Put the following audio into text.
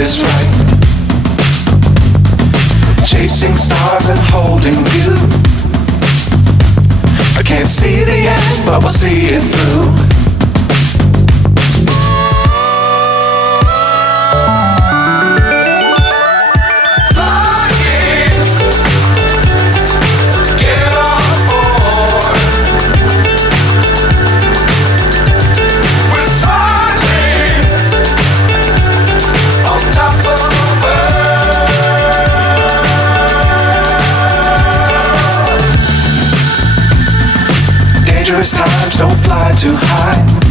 is right. Chasing stars and holding you. I can't see the end, but we'll see it through. Dangerous times, don't fly too high.